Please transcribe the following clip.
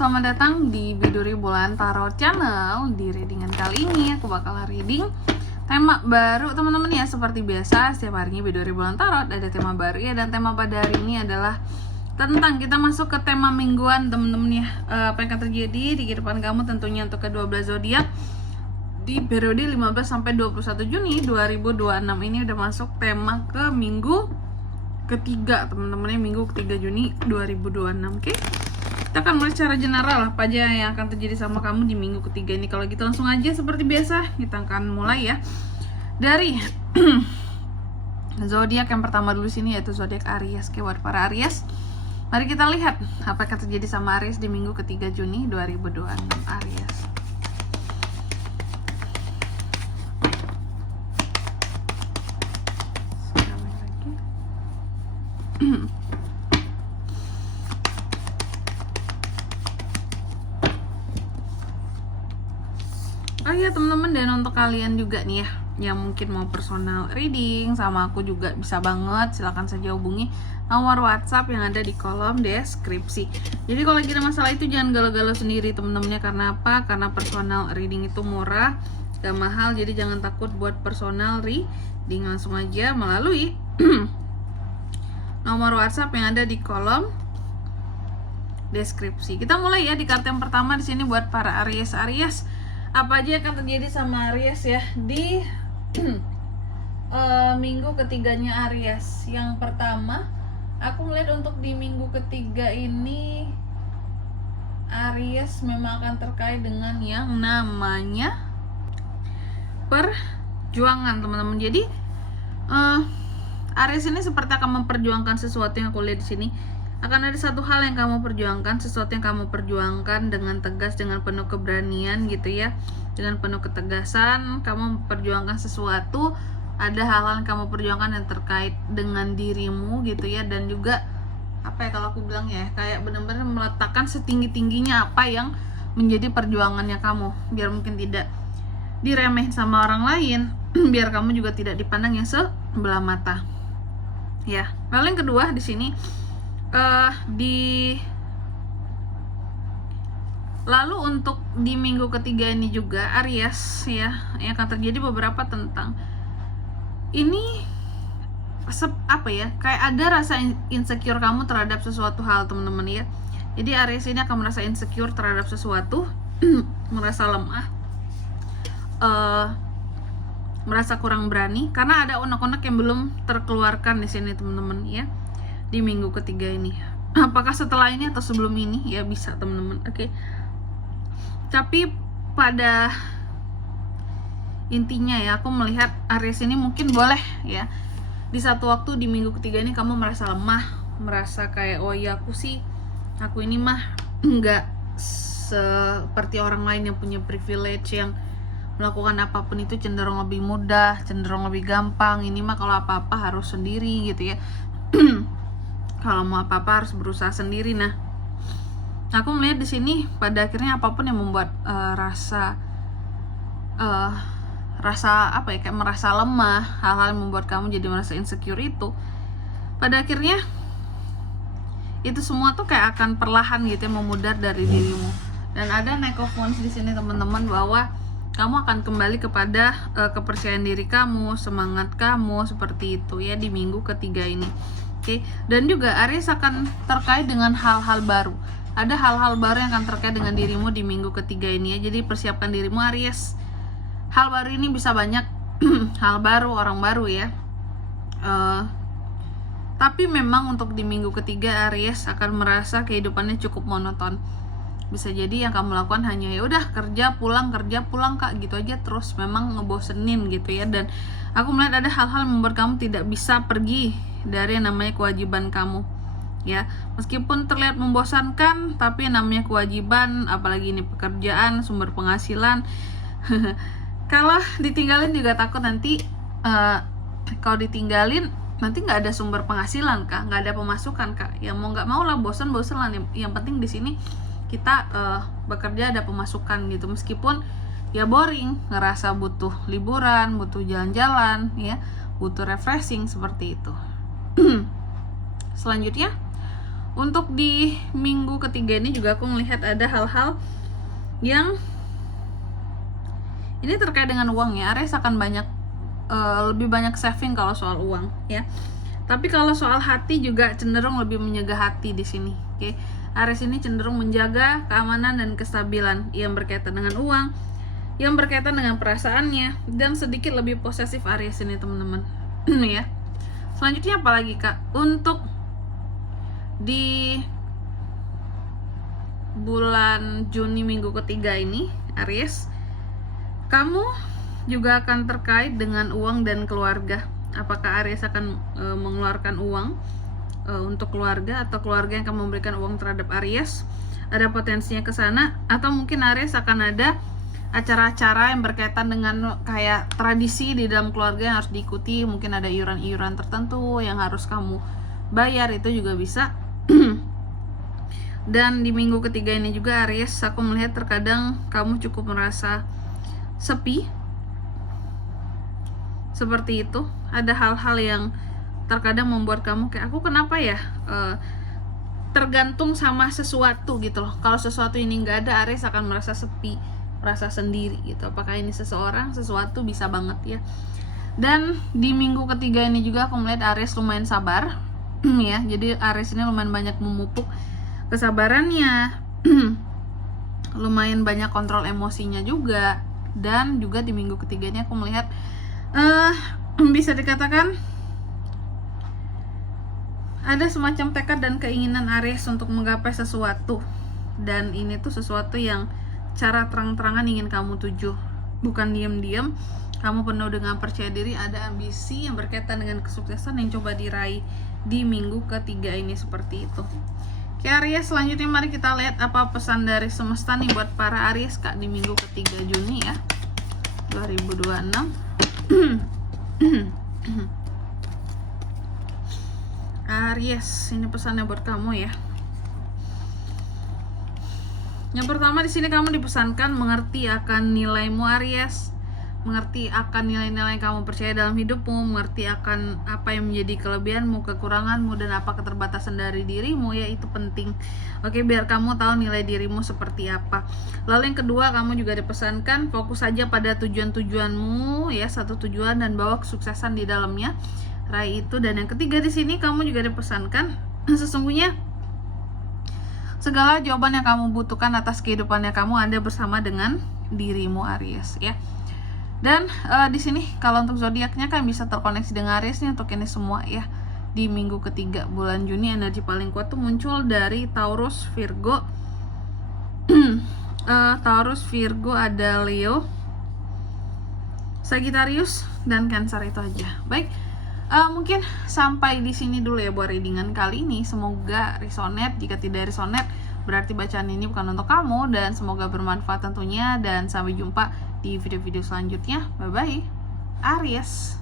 selamat datang di Biduri Bulan Tarot Channel. Di readingan kali ini aku bakal reading tema baru teman-teman ya. Seperti biasa setiap harinya Biduri Bulan Tarot ada tema baru ya. Dan tema pada hari ini adalah tentang kita masuk ke tema mingguan teman-teman ya. Apa yang akan terjadi di kehidupan kamu tentunya untuk ke-12 zodiak di periode 15 sampai 21 Juni 2026 ini udah masuk tema ke minggu ketiga teman-teman ya, minggu ketiga Juni 2026. Oke. Kita akan mulai secara general apa aja yang akan terjadi sama kamu di minggu ketiga ini. Kalau gitu langsung aja seperti biasa kita akan mulai ya dari zodiak yang pertama dulu sini, yaitu zodiak Aries. Oke, buat para Aries, mari kita lihat apa yang akan terjadi sama Aries di minggu ketiga Juni 2026. Aries. Oh iya teman-teman, dan untuk kalian juga nih ya yang mungkin mau personal reading sama aku juga bisa banget, silahkan saja hubungi nomor WhatsApp yang ada di kolom deskripsi. Jadi kalau lagi ada masalah itu jangan galau-galau sendiri teman-temannya. Karena apa? Karena personal reading itu murah, gak mahal. Jadi jangan takut buat personal reading, langsung aja melalui nomor WhatsApp yang ada di kolom deskripsi. Kita mulai ya di kartu yang pertama di sini buat para Aries. Aries, apa aja yang akan terjadi sama Aries ya di minggu ketiganya Aries. Yang pertama, aku melihat untuk di minggu ketiga ini Aries memang akan terkait dengan yang namanya perjuangan teman-teman. Jadi Aries ini seperti akan memperjuangkan sesuatu yang aku lihat di sini. Akan ada satu hal yang kamu perjuangkan, sesuatu yang kamu perjuangkan dengan tegas, dengan penuh keberanian gitu ya, dengan penuh ketegasan. Kamu memperjuangkan sesuatu, ada hal-hal yang kamu perjuangkan yang terkait dengan dirimu gitu ya. Dan juga apa ya kalau aku bilang ya, kayak benar-benar meletakkan setinggi-tingginya apa yang menjadi perjuangannya kamu, biar mungkin tidak diremehin sama orang lain, biar kamu juga tidak dipandang yang sebelah mata ya. Lalu yang kedua di sini lalu untuk di minggu ketiga ini juga Aries ya, yang akan terjadi beberapa tentang ini apa ya, kayak ada rasa insecure kamu terhadap sesuatu hal teman-teman ya. Jadi Aries ini akan merasa insecure terhadap sesuatu, merasa lemah, merasa kurang berani karena ada unek-unek yang belum terkeluarkan di sini teman-teman ya. Di minggu ketiga ini, apakah setelah ini atau sebelum ini ya bisa teman-teman. Oke. Tapi pada intinya ya, aku melihat Aries ini mungkin boleh ya di satu waktu di minggu ketiga ini kamu merasa lemah, merasa kayak oh ya aku ini mah enggak seperti orang lain yang punya privilege, yang melakukan apapun itu cenderung lebih mudah, cenderung lebih gampang. Ini mah kalau apa-apa harus sendiri gitu ya. Kalau mau apa-apa harus berusaha sendiri. Nah, aku melihat di sini pada akhirnya apapun yang membuat rasa apa ya, kayak merasa lemah, hal-hal yang membuat kamu jadi merasa insecure itu, pada akhirnya itu semua tuh kayak akan perlahan gitu ya memudar dari dirimu. Dan ada Knight of Wands di sini teman-teman, bahwa kamu akan kembali kepada kepercayaan diri kamu, semangat kamu seperti itu ya di minggu ketiga ini. Oke. Dan juga Aries akan terkait dengan hal-hal baru. Ada hal-hal baru yang akan terkait dengan dirimu di minggu ketiga ini ya. Jadi persiapkan dirimu Aries. Hal baru ini bisa banyak hal baru, orang baru ya. Tapi memang untuk di minggu ketiga Aries akan merasa kehidupannya cukup monoton. Bisa jadi yang kamu lakukan hanya ya udah kerja pulang Kak, gitu aja terus, memang ngebosenin gitu ya. Dan aku melihat ada hal-hal yang membuat kamu tidak bisa pergi dari yang namanya kewajiban kamu ya. Meskipun terlihat membosankan, tapi yang namanya kewajiban, apalagi ini pekerjaan, sumber penghasilan kalau ditinggalin juga takut nanti kalau ditinggalin nanti nggak ada sumber penghasilan Kak, nggak ada pemasukan Kak. Ya mau nggak mau lah, bosan lah. Yang penting di sini kita bekerja ada pemasukan gitu, meskipun ya boring, ngerasa butuh liburan, butuh jalan-jalan ya, butuh refreshing seperti itu. Selanjutnya Untuk di minggu ketiga ini juga aku melihat ada hal-hal yang ini terkait dengan uang ya. Aries akan lebih banyak saving kalau soal uang ya. Tapi kalau soal hati juga cenderung lebih menjaga hati di sini. Oke. Aries ini cenderung menjaga keamanan dan kestabilan yang berkaitan dengan uang, yang berkaitan dengan perasaannya, dan sedikit lebih posesif Aries ini teman-teman. Ya. Selanjutnya apalagi Kak? Untuk di bulan Juni minggu ketiga ini Aries, kamu juga akan terkait dengan uang dan keluarga. Apakah Aries akan mengeluarkan uang untuk keluarga, atau keluarga yang akan memberikan uang terhadap Aries? Ada potensinya ke sana, atau mungkin Aries akan ada acara-acara yang berkaitan dengan kayak tradisi di dalam keluarga yang harus diikuti. Mungkin ada iuran-iuran tertentu yang harus kamu bayar, itu juga bisa. Dan di minggu ketiga ini juga Aries, aku melihat terkadang kamu cukup merasa sepi. Seperti itu. Ada hal-hal yang terkadang membuat kamu kayak, aku kenapa ya tergantung sama sesuatu gitu loh. Kalau sesuatu ini nggak ada, Aries akan merasa sepi, merasa sendiri gitu. Apakah ini seseorang, sesuatu, bisa banget ya. Dan di minggu ketiga ini juga aku melihat Aries lumayan sabar ya. Jadi Aries ini lumayan banyak memupuk kesabarannya, lumayan banyak kontrol emosinya juga. Dan juga di minggu ketiganya aku melihat bisa dikatakan ada semacam tekad dan keinginan Aries untuk menggapai sesuatu. Dan ini tuh sesuatu yang cara terang-terangan ingin kamu tuju, bukan diam-diam. Kamu penuh dengan percaya diri, ada ambisi yang berkaitan dengan kesuksesan yang coba diraih di minggu ketiga ini, seperti itu. Oke Aries, selanjutnya mari kita lihat apa pesan dari semesta nih buat para Aries Kak di minggu ketiga Juni ya 2026. Aries, ini pesannya buat kamu ya. Yang pertama di sini kamu dipesankan mengerti akan nilaimu Aries, mengerti akan nilai-nilai yang kamu percaya dalam hidupmu, mengerti akan apa yang menjadi kelebihanmu, kekuranganmu, dan apa keterbatasan dari dirimu ya, itu penting. Oke, biar kamu tahu nilai dirimu seperti apa. Lalu yang kedua, kamu juga dipesankan fokus saja pada tujuan-tujuanmu ya, satu tujuan dan bawa kesuksesan di dalamnya. Raih itu. Dan yang ketiga di sini kamu juga dipesankan sesungguhnya segala jawaban yang kamu butuhkan atas kehidupannya kamu ada bersama dengan dirimu Aries ya. Dan di sini kalau untuk zodiaknya kan bisa terkoneksi dengan Aries nih untuk ini semua ya. Di minggu ketiga bulan Juni energi paling kuat tuh muncul dari Taurus, Virgo, Taurus, Virgo, ada Leo, Sagittarius, dan Cancer, itu aja. Baik, mungkin sampai di sini dulu ya buat readingan kali ini. Semoga resonate. Jika tidak resonate, berarti bacaan ini bukan untuk kamu, dan semoga bermanfaat tentunya. Dan sampai jumpa di video-video selanjutnya. Bye bye Aries.